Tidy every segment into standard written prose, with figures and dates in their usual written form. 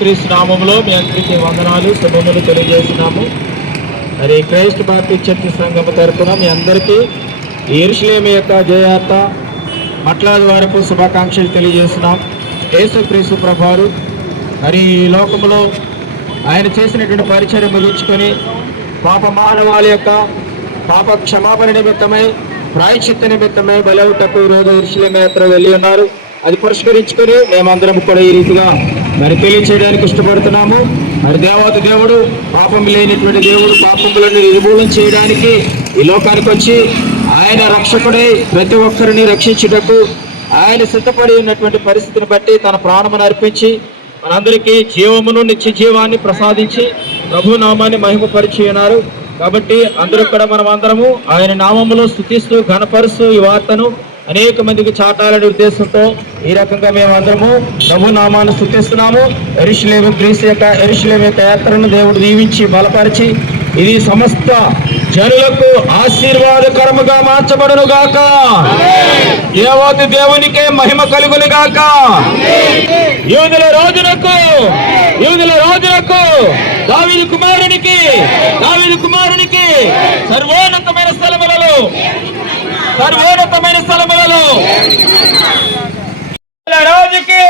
క్రీస్తు నామములో మీ అందరికీ వందనాలు శుభములు తెలియజేస్తున్నాము. మరి క్రైస్ట్ బాప్టిస్ట్ చర్చ్ సంఘం తరఫున మీ అందరికీ యెరూషలేము యొక్క జయాత మట్లాది వారపు శుభాకాంక్షలు తెలియజేస్తున్నాం. యేసుక్రీస్తు ప్రభువారు మరి ఈ లోకంలో ఆయన చేసినటువంటి పరిచయం ముగించుకొని పాప మానవాళి యొక్క పాప క్షమాపణ నిమిత్తమై ప్రాయశ్చిత్త నిమిత్తమై బలవుటకు ఈరోజు యెరూషలేము యాత్ర వెళ్ళి ఉన్నారు. అది పురస్కరించుకొని మేమందరం కూడా ఈ రీతిగా మరి తెలియచేయడానికి ఇష్టపడుతున్నాము. మరి దేవత దేవుడు పాపం లేనిటువంటి దేవుడు పాపములను నిర్మూలన చేయడానికి ఈ లోకానికి వచ్చి ఆయన రక్షకుడై ప్రతి ఒక్కరిని రక్షించుటకు ఆయన సిద్ధపడి ఉన్నటువంటి పరిస్థితిని బట్టి తన ప్రాణమును అర్పించి మనందరికీ జీవమును నిత్య జీవాన్ని ప్రసాదించి ప్రభు నామాన్ని మహిమపరిచి ఉన్నారు. కాబట్టి అందరూ కూడా మనం అందరము ఆయన నామములో స్తుతిస్తూ ఘనపరుస్తూ ఈ వార్తను అనేక మందికి చాటాలనే ఉద్దేశంతో ఈ రకంగా మేమందరము ప్రభు నామాన్ని స్తుతిస్తున్నాము. యెరూషలేము యొక్క యాత్రను దేవుడు దీవించి బలపరిచి ఇది సమస్త జనులకు ఆశీర్వాదకరముగా మార్చబడును గాక. దేవాది దేవునికే మహిమ కలుగును గాక. యూదుల రాజునకు దావీదు కుమారునికి సర్వోన్నతమైన స్థలములలో రాజుకి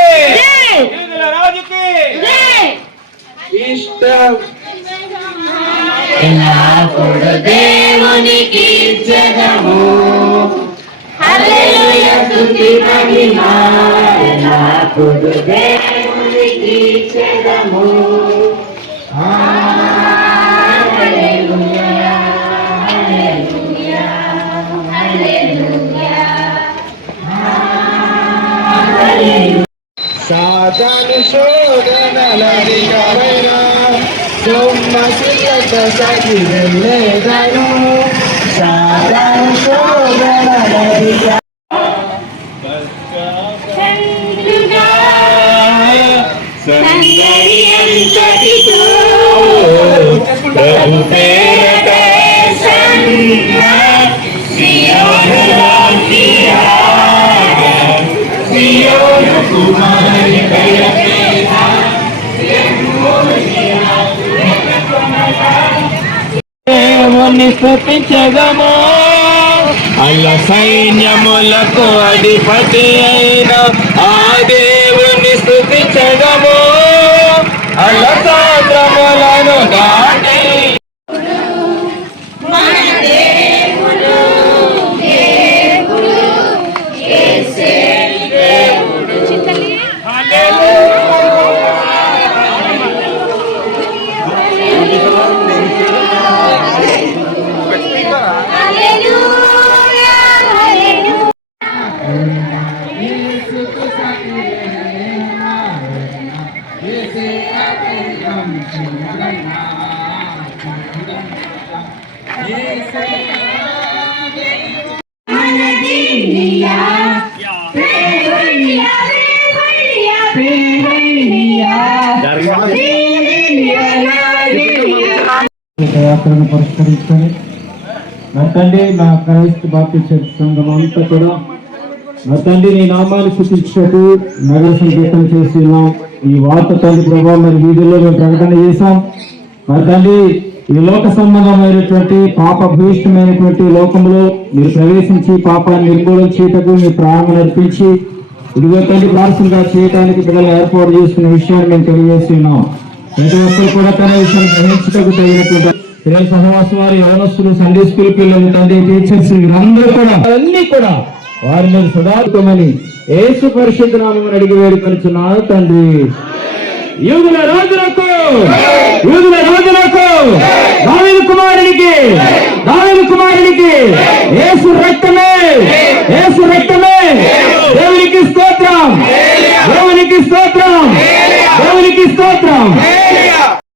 ఇష్టం దేవునికి జగము హల్లెలూయా స్తుతి మహిమ నాకుడు దేవునికి జగము హల్లెలూయా హల్లెలూయా హల్లెలూయా హల్లెలూయా సాతాను శోధనలధికమైన సొమ్మసిలత సగిలేదను సాతాను శోధనలధిక సందడి అంతటితో ప్రభు పేరట సియోను కుమారి దేవుని స్తుతించదము అల్ల సైన్యములకు అధిపతి అయిన ఆ దేవుని స్తుతించదము అల్ల సాద్రములను దాటి యాత్రను పరిష్కరించుకొని నా తండ్రి నా క్రైస్ట్ బాప్టిస్ట్ చర్చ్ సంఘం అంతా కూడా నా తండ్రి నీ నామాన్ని సూచించకు నగర సంకేతం చేస్తున్నాం. ఈ వార్త తండ్రి ప్రభావ మరి వీధుల్లో మేము ప్రకటన చేశాం. మరి తండ్రి ఈ లోక సంబంధమైనటువంటి పాప భూయిష్టమైనటువంటి లోకంలో మీరు ప్రవేశించి పాపాన్ని నిర్మూలన చేయటకు మీ ప్రాణం నడిపించి ఇదిగో తండ్రి వారసులుగా చేయడానికి పిల్లలు ఏర్పాటు చేసుకున్న విషయాన్ని మేము తెలియజేస్తున్నాం. ప్రతి ఒక్కరు కూడా తన విషయాన్ని గ్రహించటకు తగినటువంటి పిల్లల సహవాసం వారి యవనస్తులు సండే స్కూల్ పిల్లలు తండ్రి టీచర్స్ వీరందరూ కూడా అన్ని కూడా వారి మీద సదార్థమని యేసు పరిశుద్ధ నామమున అడిగి వేడుకొనుచున్నాను తండ్రి. యూదుల రాజులకు దావీదు కుమారునికి యేసు రక్తమే దేవునికి స్తోత్రం